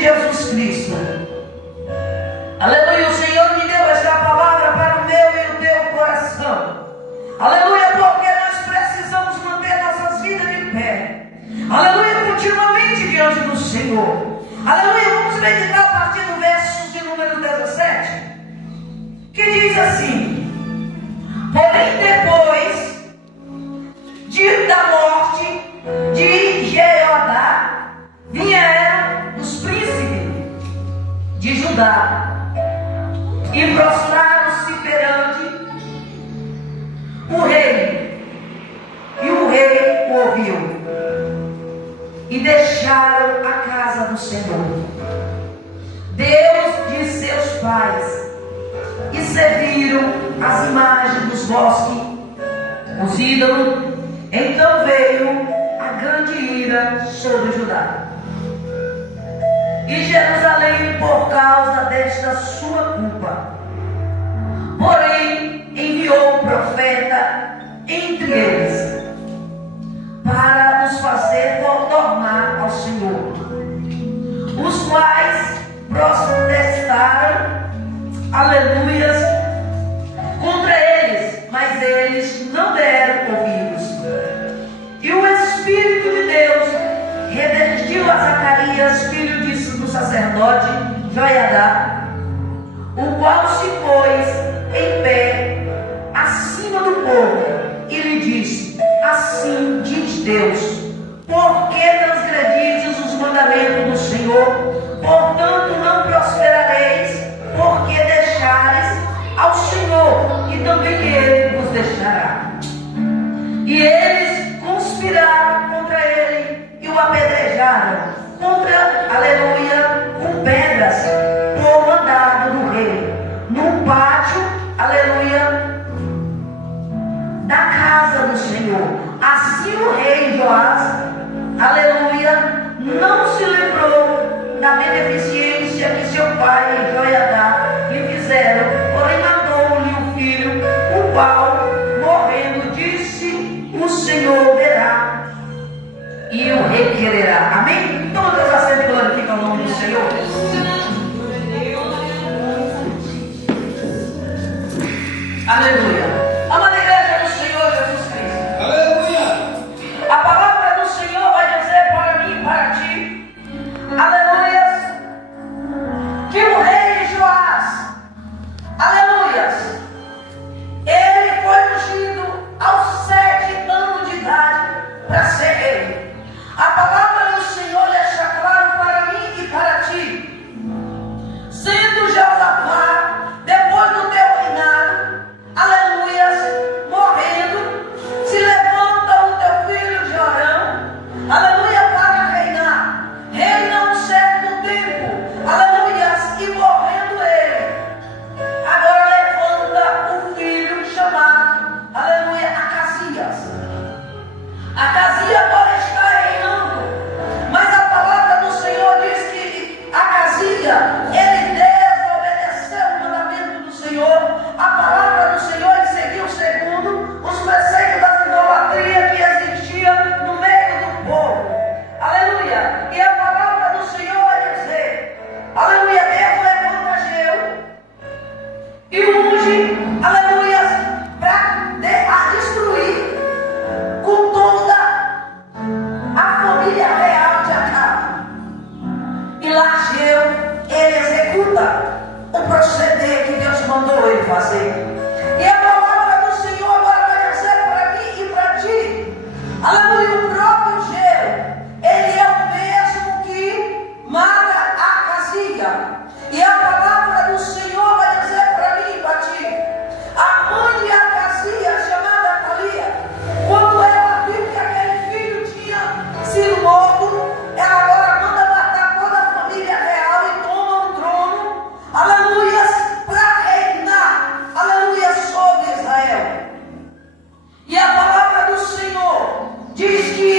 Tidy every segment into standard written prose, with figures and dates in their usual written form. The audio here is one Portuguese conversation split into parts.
de Jesus Cristo. Aleluia, o Senhor me deu esta palavra para o meu e o teu coração. Aleluia, porque nós precisamos manter nossas vidas de pé. Aleluia, continuamente diante do Senhor. Aleluia, vamos meditar a partir do verso de número 17, que diz assim: porém depois da morte de Jeoadá vieram os príncipes de Judá e prostraram-se perante o rei, e o rei ouviu, e deixaram a casa do Senhor, Deus de seus pais, e serviram as imagens dos bosques, os ídolos. Então veio a grande ira sobre Judá e Jerusalém por causa desta sua culpa. Porém enviou um profeta entre eles para os fazer tornar ao Senhor, os quais protestaram, aleluias, contra eles, mas eles não deram ouvidos. E o Espírito de Deus revestiu a Zacarias, filho do sacerdote Joiadá, o qual se pôs em pé acima do povo e lhe disse: assim diz Deus, por que transgredistes os mandamentos do Senhor? Portanto não prosperareis, porque deixares ao Senhor, e também Ele vos deixará. E eles conspiraram contra ele e o apedrejaram, aleluia, com pedras, por mandado do rei, no pátio, aleluia, da casa do Senhor. Assim o rei Joás, aleluia, não se lembrou da beneficência que seu pai Joiadá lhe fizeram, porém matou-lhe o filho, o qual, morrendo, disse: o Senhor verá e o requererá. Amém? Todas as vezes glorificam o nome do Senhor. Aleluia. Amada igreja do Senhor Jesus Cristo. Aleluia. A palavra do Senhor vai dizer para mim e para ti, aleluia, que o rei Joás, aleluia, ele foi ungido aos 7 anos de idade para ser rei. A palavra do Senhor deixa claro para mim e para ti, sendo Josafá, depois do teu reinado, aleluia, morrendo, se levanta o teu filho Jorão, aleluia, para reinar. Reina um certo tempo, aleluia, e morrendo ele, agora levanta o filho chamado, aleluia, Acasias. Acasias agora está reinando, mas a palavra do Senhor diz que Acasias, ele desobedeceu o mandamento do Senhor, a palavra do Senhor, e seguiu segundo os preceitos da idolatria que existia no meio do povo, aleluia. E a palavra do Senhor vai dizer, aleluia, Deus levanta Geu e unge, aleluia, para destruir com toda a família real de Acabe. E lá Geu, ele executa o proceder que Deus mandou ele fazer. E a palavra do Senhor agora vai dizer para mim e para ti, aleluia, o próprio Geu, ele é o mesmo que mata Acasias. E a palavra do Senhor vai dizer para mim e para ti, a mãe de Acasias, chamada Atalia, quando ela viu que aquele filho tinha sido morto, ela agora manda matar toda a família real e toma o trono, aleluia, para reinar, aleluia, sobre Israel. E a palavra do Senhor diz que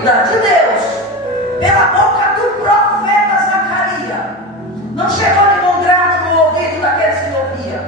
vinda de Deus pela boca do profeta Zacarias não chegou nenhum grado no ouvido daqueles que ouviam,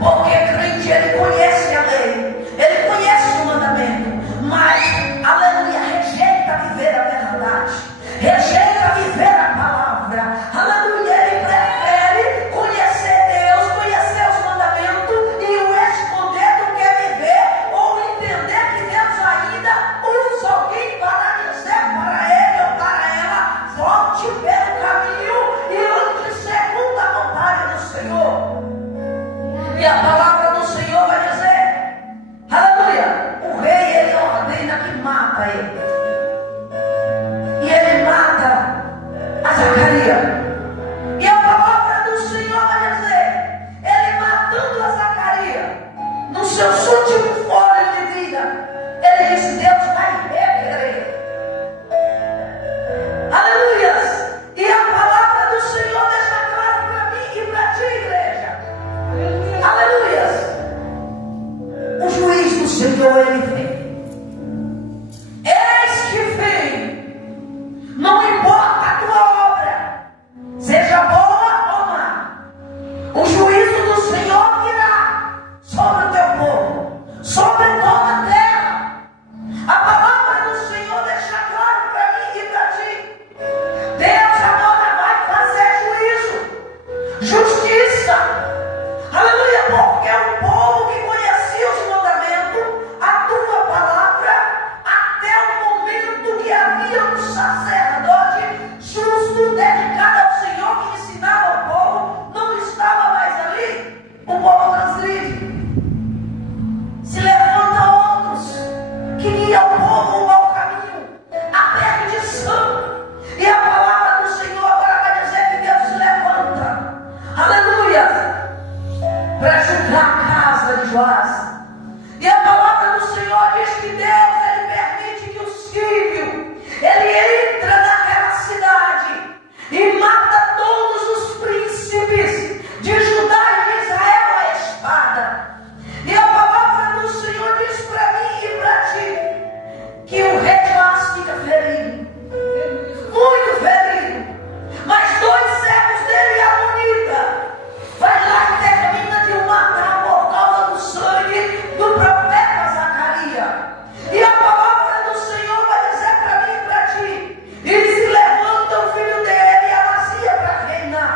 porque crente, ele conhece a lei, ele conhece o mandamento, mas, aleluia, rejeita viver a verdade, rejeita viver a palavra, aleluia. Ele prefere conhecer Deus, conhecer os mandamentos e o esconder do que viver ou entender que Deus ainda usa alguém para dizer para ele ou para ela: volte pelo caminho e ande segundo a vontade do Senhor. E a palavra do Senhor vai dizer, aleluia, o rei, ele ordena que mata ele. E ele mata a Zacarias. E a palavra do Senhor vai dizer, ele matando a Zacarias, nos seus últimos fôlegos de vida, ele disse: Deus vai requerer. Aleluias. E a palavra do Senhor deixa claro para mim e para ti, igreja. Aleluias. O juiz do Senhor, ele vem. Eis que vem. Não importa a tua obra, seja boa ou má, o juízo do Senhor virá sobre o teu povo, sobre toda a terra. A palavra do Senhor deixa claro para mim e para ti. Deus agora vai fazer juízo, justiça. Aleluia, porque o povo que conhecia os mandamentos, a tua palavra, até o momento que havia um sacerdote justo, dedicado ao Senhor, que ensinava ao povo, não estava mais ali. O povo transgride. Se levanta outros que guiam o povo ao mau caminho, a perdição. E a palavra do Senhor agora vai dizer que Deus se levanta. Aleluia. Para julgar a casa de Joás. E a palavra do Senhor diz que Deus, ele permite que o sírio, ele entra naquela cidade e mata todos os príncipes de Judá e de Israel à espada. E a palavra do Senhor diz para mim e para ti que o rei Joás fica ferido, muito ferido, mas dois servos dele e a bonita vai lá e termina de o matar por causa do sangue do profeta Zacarias. E a palavra do Senhor vai dizer para mim e para ti: e se levanta o filho dele e Amazias para reinar.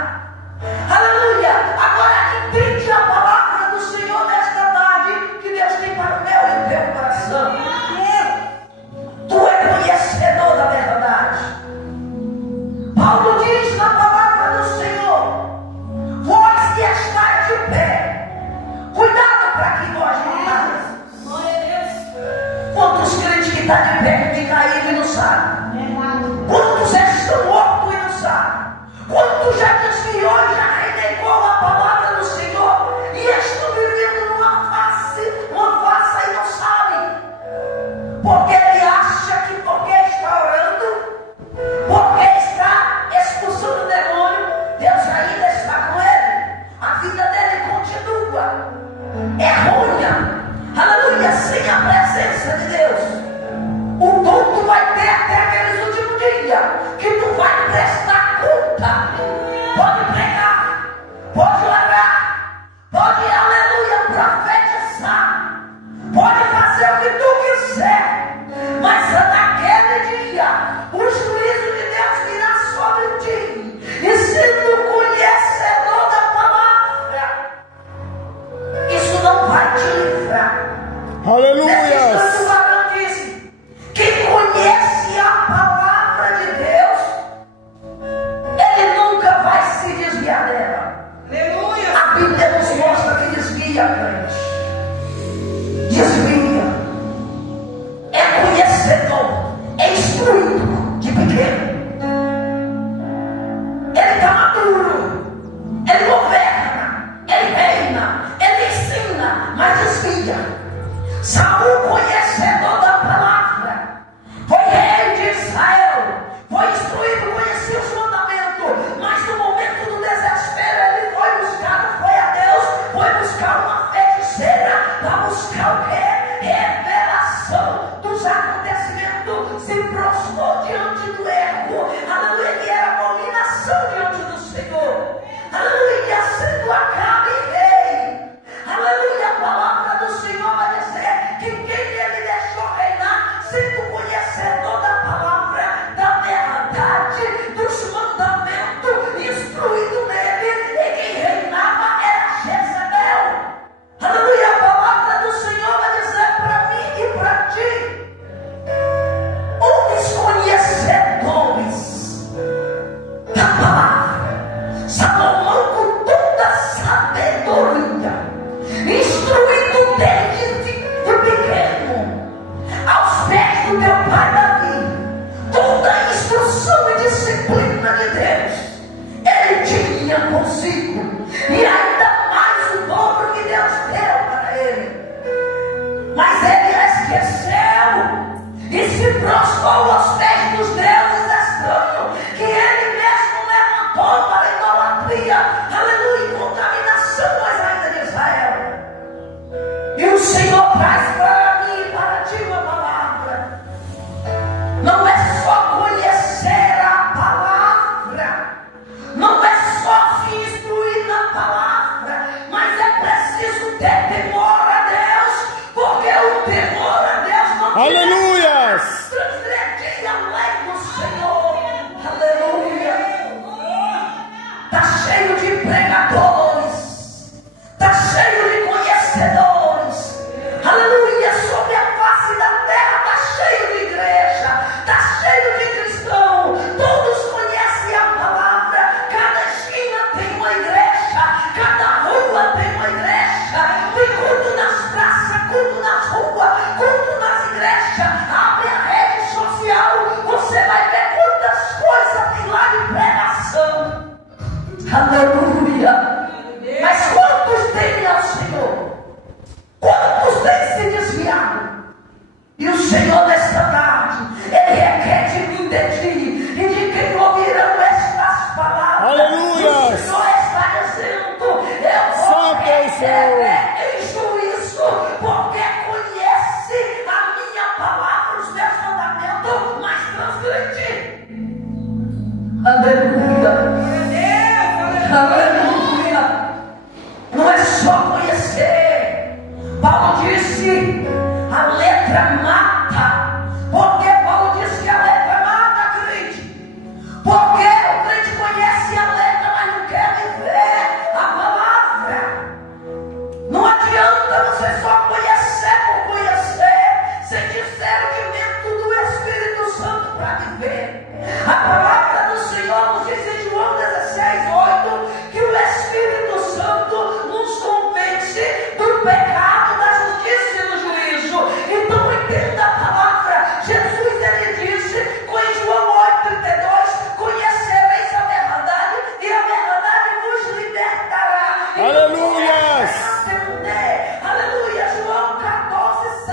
Aleluia. Agora entende a palavra do Senhor nesta tarde, que Deus tem para o meu e o teu coração. Tu é conhecedor da verdade. Paulo diz na palavra do Senhor: vós que estáis de pé, cuidado para que vós não caia. Quantos crentes que estão de pé que caíram e não sabem? Quantos estão mortos e não sabem? Quantos já desviou e já renegou a palavra do Senhor e estão vivendo numa face e não sabem? Porque ele acha que porque está orando, porque está expulsando o demônio, Deus ainda está com ele. A vida dele continua errônea. Aleluia, sem a presença de Deus. O tonto vai ter até aqueles últimos ouvir e de quem ouvirão estas palavras. Aleluia! O Senhor está dizendo: eu vou receber em juízo, porque conhece a minha palavra, os meus mandamentos, mas transgride. Aleluia! Aleluia! Não é só conhecer. Paulo disse: a letra mata. Porque Paulo disse que a letra mata, crente. Porque o crente conhece a letra, mas não quer viver a palavra. Não adianta você só conhecer por conhecer, sem discernimento do Espírito Santo para viver. A palavra do Senhor nos diz em João 16:8 que o Espírito Santo nos convence do pecado, da justiça e do juízo. Então entenda a palavra. Jesus, ele disse em João 8:32: conhecereis a verdade e a verdade vos libertará. Aleluia! Aleluia! João 14:6,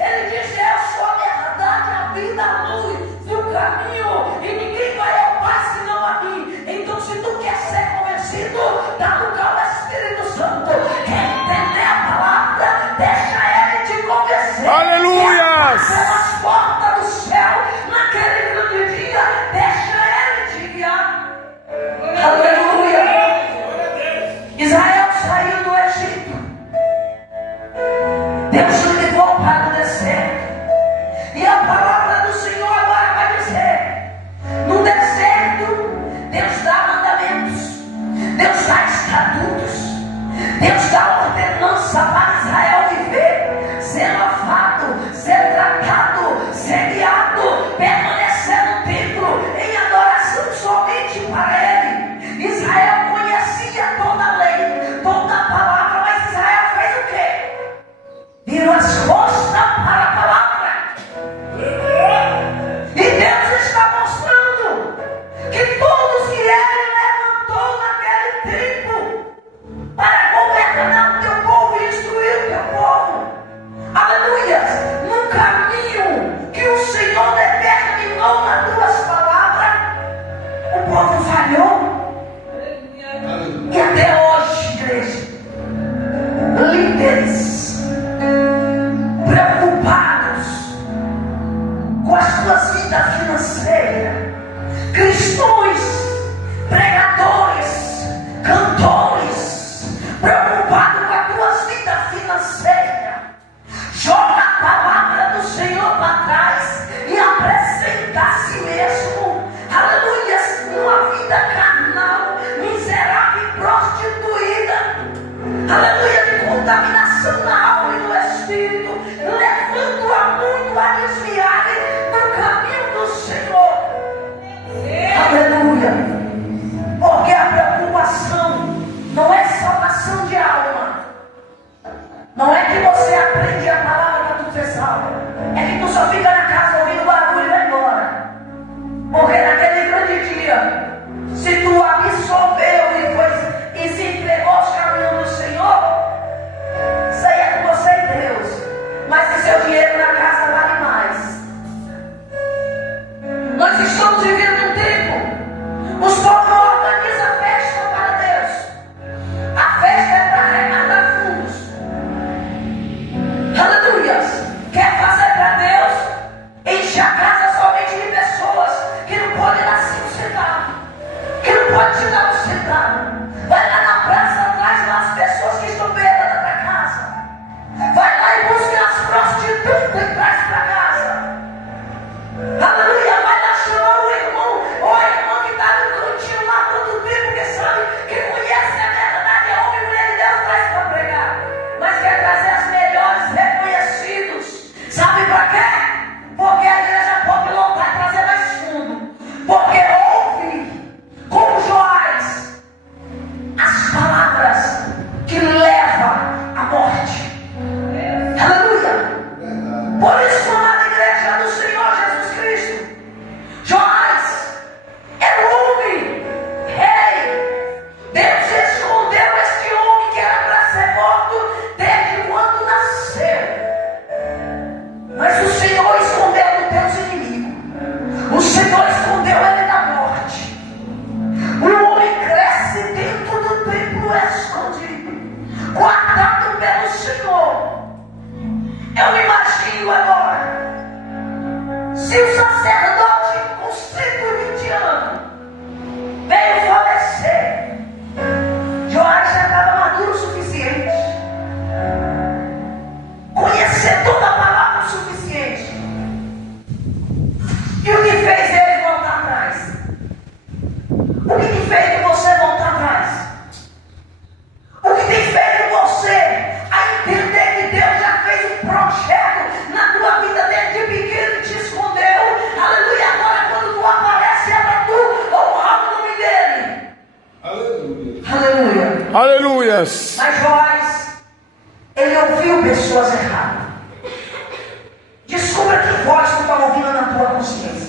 ele diz: eu sou a verdade, a vida, a luz e o caminho, e ninguém vai ao Pai senão a mim. Então, se tu quer ser convencido, dá lugar ao Espírito Santo. Quer entender a palavra? Deixa ele te convencer. Aleluia! Pelas portas do céu, naquele grande dia, deixa ele te guiar. Aleluia! Israel saiu do Egito. Deus o levou para o deserto. E a palavra do Senhor agora vai dizer: no deserto, Deus dá mandamentos, Deus dá estatutos, Deus dá ordenança para Israel viver, ser lavado, ser tratado, ser guiado, permanecer no templo, em adoração somente para Ele. Israel conhecia toda a lei, toda a palavra, mas Israel fez o quê? Virou as costas para a palavra. E Deus está mostrando que todos que Ele levantou naquele tempo para governar o teu povo e instruir o teu povo, aleluia, no caminho que o Senhor determinou nas tuas palavras, o povo falhou. E até hoje, igreja, líderes preocupados com as suas vidas financeiras, cristãos, pregadores, cantores, preocupados com as tuas vidas financeiras, joga a palavra do Senhor para trás e apresenta a si mesmo, aleluia, uma vida carnal, miserável e prostituída, aleluia, de contaminação na alma e no espírito, levando-a muito a desviarem do caminho do Senhor. Aleluia. Porque a preocupação não é salvação de alma. Não é que você aprende a palavra para tu ser salvo. É que tu só fica na casa ouvindo barulho e vai embora. Porque naquele grande dia, se tu absorveu e se entregou aos caminhos do Senhor, isso aí é com você e Deus. Mas se seu dinheiro na casa vale mais. Nós estamos vivendo um tempo, os povos organizam festa para Deus. A festa é para arrecadar fundos. Aleluia! Quer fazer para Deus? Enche a casa somente de pessoas que não podem dar 5 centavos, que não podem te dar 1 centavo. Vai lá na praça atrás das pessoas que estão bêbadas da casa. Vai lá e busca as prostitutas e traz para casa. Aleluia! Vai lá chamar o irmão Aleluias. Mas voz, ele ouviu pessoas erradas. Descubra que voz tu está ouvindo na tua consciência.